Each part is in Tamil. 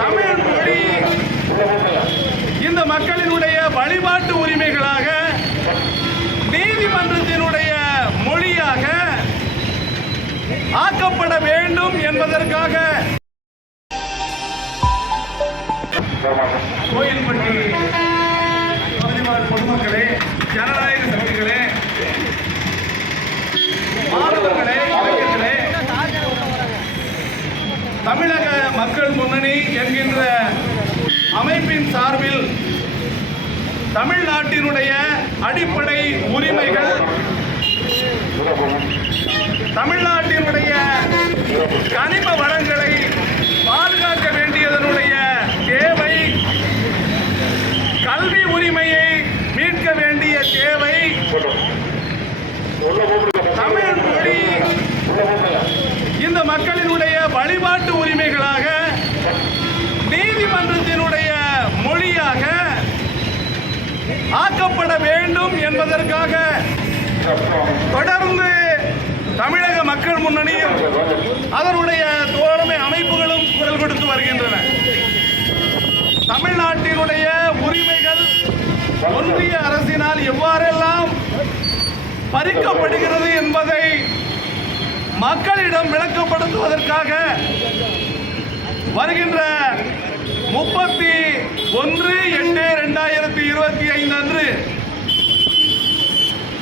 தமிழ் மொழி இந்த மக்களினுடைய வழிபாட்டு உரிமைகளாக, நீதிமன்றத்தினுடைய மொழியாக ஆக்கப்பட வேண்டும் என்பதற்காக கோயில்பட்டி பகுதிவாழ் பொதுமக்களே, ஜனநாயக சக்திகளே, மாணவர்களே, இளைஞர்களே, தமிழக மக்கள் முன்னணி என்கின்ற அமைப்பின் சார்பில் தமிழ்நாட்டினுடைய அடிப்படை உரிமைகள், தமிழ்நாட்டினுடைய கனிம வளங்களை பாதுகாக்க வேண்டியதனுடைய தேவை, கல்வி உரிமையை மீட்க வேண்டிய தேவை, தமிழ் மொழி இந்த மக்களினுடைய வழிபாட்டு உரிமைகளாக, நீதிமன்றத்தினுடைய மொழியாக ஆக்கப்பட வேண்டும் என்பதற்காக தொடர்ந்து தமிழக மக்கள் முன்னணியும் அதனுடைய தோழமை அமைப்புகளும் குரல் கொடுத்து வருகின்றன. தமிழ்நாட்டினுடைய உரிமைகள் ஒன்றிய அரசினால் எவ்வாறெல்லாம் பறிக்கப்படுகிறது என்பதை மக்களிடம் விளக்கப்படுத்துவதற்காக வருகின்ற 31/8/2025 அன்று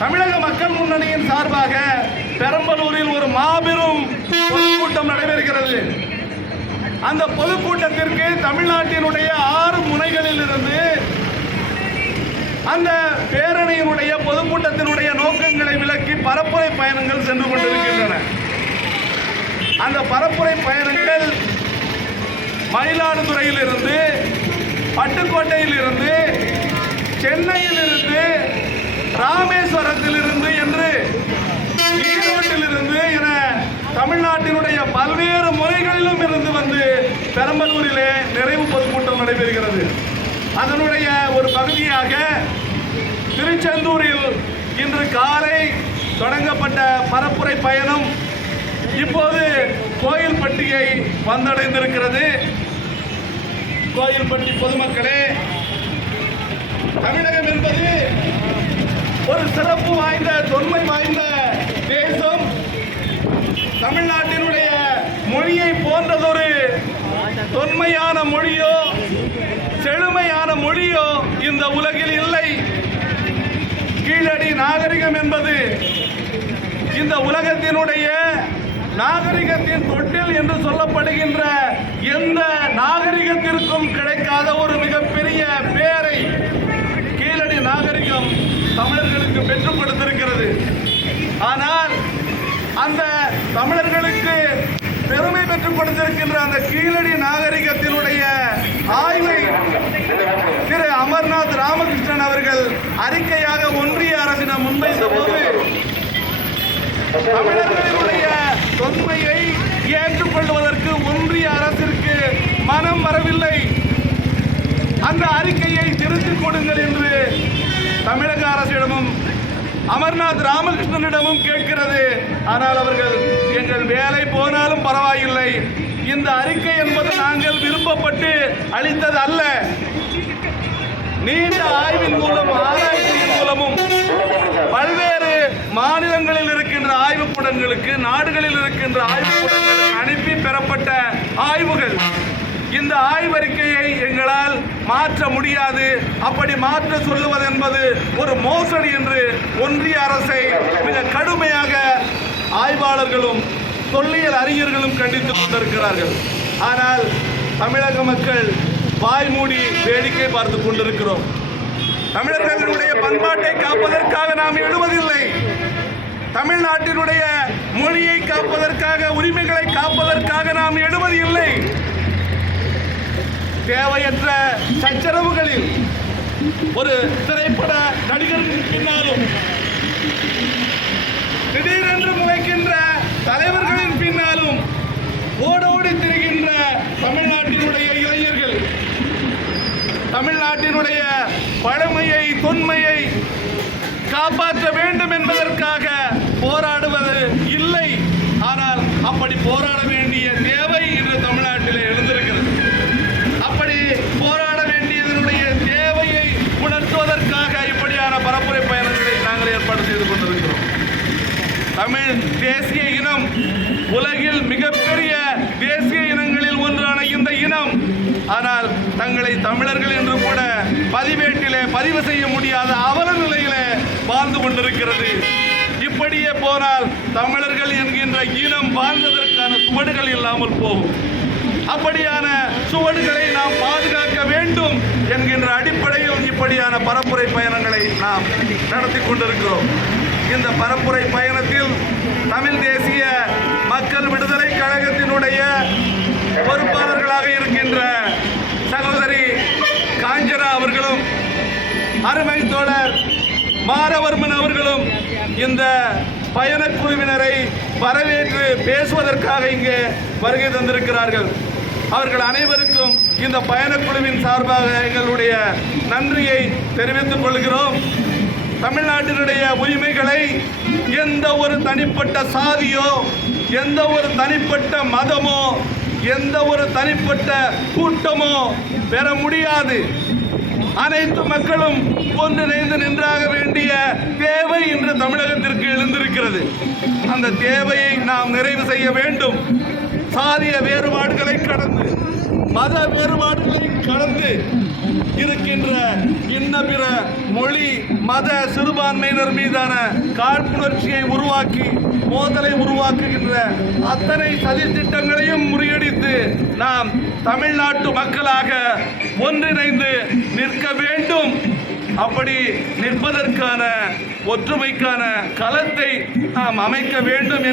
தமிழக மக்கள் முன்னணியின் சார்பாக பெரம்பலூரில் ஒரு மாபெரும் பொதுக்கூட்டம் நடைபெறுகிறது. அந்த பொதுக்கூட்டத்திற்கு தமிழ்நாட்டினுடைய 6 முனைகளில் இருந்து அந்த பேரணியினுடைய பொதுக்கூட்டத்தினுடைய நோக்கங்களை விளக்கி பரப்புரை பயணங்கள் சென்று கொண்டிருக்கின்றன. அந்த பரப்புரை பயணங்கள் மயிலாடுதுறையில் இருந்து, பட்டுக்கோட்டையில் இருந்து, சென்னையில் இருந்து, ராமேஸ்வரத்தில் இருந்து என்று, ஈரோட்டில் இருந்து என தமிழ்நாட்டினுடைய பல்வேறு முறைகளிலும் இருந்து வந்து பெரம்பலூரிலே நிறைவு பொதுக்கூட்டம் நடைபெறுகிறது. அதனுடைய ஒரு பகுதியாக திருச்செந்தூரில் இன்று காலை தொடங்கப்பட்ட பரப்புரை பயணம் இப்போது கோயில்பட்டியை வந்தடைந்திருக்கிறது. கோயில்பட்டி பொதுமக்களே, தமிழகம் என்பது ஒரு சிறப்பு வாய்ந்த, தொன்மை வாய்ந்த தேசம். தமிழ்நாட்டினுடைய மொழியை போன்றதொரு தொன்மையான மொழியோ, செழுமையான மொழியோ இந்த உலகில் இல்லை. கீழடி நாகரிகம் என்பது இந்த உலகத்தினுடைய நாகரிகத்தின் தொட்டில் என்று சொல்லப்படுகின்ற எந்த நாகரிகத்திற்கும் கிடைக்காத ஒரு மிகப்பெரிய பேரை கீழடி நாகரிகம் தமிழர்களுக்கு பெற்றுக் கொடுத்திருக்கிறது. ஆனால் அந்த தமிழர்களுக்கு பெருமை பெற்றுக் கொடுத்திருக்கின்ற அந்த கீழடி நாகரிகத்தினுடைய ஆய்வை திரு அமர்நாத் ராமகிருஷ்ணன் அவர்கள் அறிக்கையாக ஒன்றிய அரசிடம் முன்வைத்த போது தமிழர்களுடைய தொன்மையை ஏற்றுக்கொள்வதற்கு ஒன்றிய அரசிற்கு மனம் வரவில்லை. அந்த அறிக்கையை திருத்திக் கொடுங்கள் என்று தமிழக அரசிடமும் அமர்நாத் ராமகிருஷ்ணனிடமும் கேட்கிறது. ஆனால் அவர்கள் எங்கள் வேலை போனாலும் பரவாயில்லை, இந்த அறிக்கை என்பது நாங்கள் விருப்பப்பட்டு அளித்தது அல்ல, நீண்ட ஆய்வின் மூலம், ஆராய்ச்சியின் மூலமும் பல்வேறு மாநிலங்களில் இருக்கின்ற ஆய்வுக்கூடங்களுக்கு, நாடுகளில் இருக்கின்ற ஆய்வுக்கூடங்களுக்கு அனுப்பி பெறப்பட்ட ஆய்வுகள். இந்த ஆய்வறிக்கையை எங்களால் மாற்ற முடியாது, அப்படி மாற்ற சொல்லுவது என்பது ஒரு மோசடி என்று ஒன்றிய அரசை மிக கடுமையாக ஆய்வாளர்களும் தொல்லியல் அறிஞர்களும் கண்டித்துக் கொண்டிருக்கிறார்கள். ஆனால் தமிழக மக்கள் வாய் மூடி வேடிக்கை பார்த்து கொண்டிருக்கிறோம். தமிழர்களுடைய பண்பாட்டை காப்பதற்காக நாம் எழுவதில்லை, தமிழ்நாட்டினுடைய மொழியை காப்பதற்காக, உரிமைகளை காப்பதற்காக நாம் எழுவது இல்லை. தேவையற்ற சச்சரவுகளில் ஒரு திரைப்பட நடிகருக்கு பின்னாலும், திடீரென்று முளைக்கின்ற தலைவர்களின் பின்னாலும் ஓடோடி திரிகின்ற தமிழ்நாட்டினுடைய இளைஞர்கள் தமிழ்நாட்டினுடைய பழமையை, தொன்மையை காப்பாற்ற வேண்டும் என்பதற்காக போராடுவது இல்லை. ஆனால் அப்படி போராட வேண்டிய தேவை இன்று தமிழ்நாட்டிலே எழுந்திருக்கிறது. தேசிய இனம், உலகில் மிகப்பெரிய தேசிய இனங்களில் ஒன்றான இந்த இனம். ஆனால் தங்களை தமிழர்கள் என்று கூட பதிவேட்டிலே பதிவு செய்ய முடியாத அவல நிலையிலே வாழ்ந்து கொண்டிருக்கிறது. இப்படியே போனால் தமிழர்கள் என்கின்ற இனம் வாழ்ந்ததற்கான சுவடுகள் இல்லாமல் போகும். அப்படியான சுவடுகளை நாம் பாதுகாக்க வேண்டும் என்கின்ற அடிப்படையில் இப்படியான பரப்புரை பயணங்களை நாம் நடத்தி கொண்டிருக்கிறோம். இந்த பரப்புரை பயணத்தில் தமிழ் தேசிய மக்கள் விடுதலை கழகத்தினுடைய பொறுப்பாளர்களாக இருக்கின்ற சகோதரி காஞ்சனா அவர்களும் அருமை தோழர் மாரவர்மன் அவர்களும் இந்த பயணக்குழுவினரை வரவேற்று பேசுவதற்காக இங்கே வருகை தந்திருக்கிறார்கள். அவர்கள் அனைவருக்கும் இந்த பயணக்குழுவின் சார்பாக எங்களுடைய நன்றியை தெரிவித்துக் கொள்கிறோம். தமிழ்நாட்டினுடைய உரிமைகளை எந்த ஒரு தனிப்பட்ட சாதியோ, எந்த ஒரு தனிப்பட்ட மதமோ, எந்த ஒரு தனிப்பட்ட கூட்டமோ பெற முடியாது. அனைத்து மக்களும் ஒன்றிணைந்து நின்றாக வேண்டிய தேவை இன்று தமிழகத்திற்கு எழுந்திருக்கிறது. அந்த தேவையை நாம் நிறைவு செய்ய வேண்டும். சாதிய வேறுபாடுகளை கடந்து, மத வேறுபாடுகளை கடந்து இருக்கின்ற இன்ன பிற மொழி மத சிறுபான்மையினர் மீதான காழ்ப்புணர்ச்சியை உருவாக்கி மோதலை உருவாக்குகின்ற அத்தனை சதி திட்டங்களையும் முறியடித்து நாம் தமிழ்நாட்டு மக்களாக ஒன்றிணைந்து நிற்க வேண்டும். அப்படி நிற்பதற்கான ஒற்றுமைக்கான களத்தை நாம் அமைக்க வேண்டும்.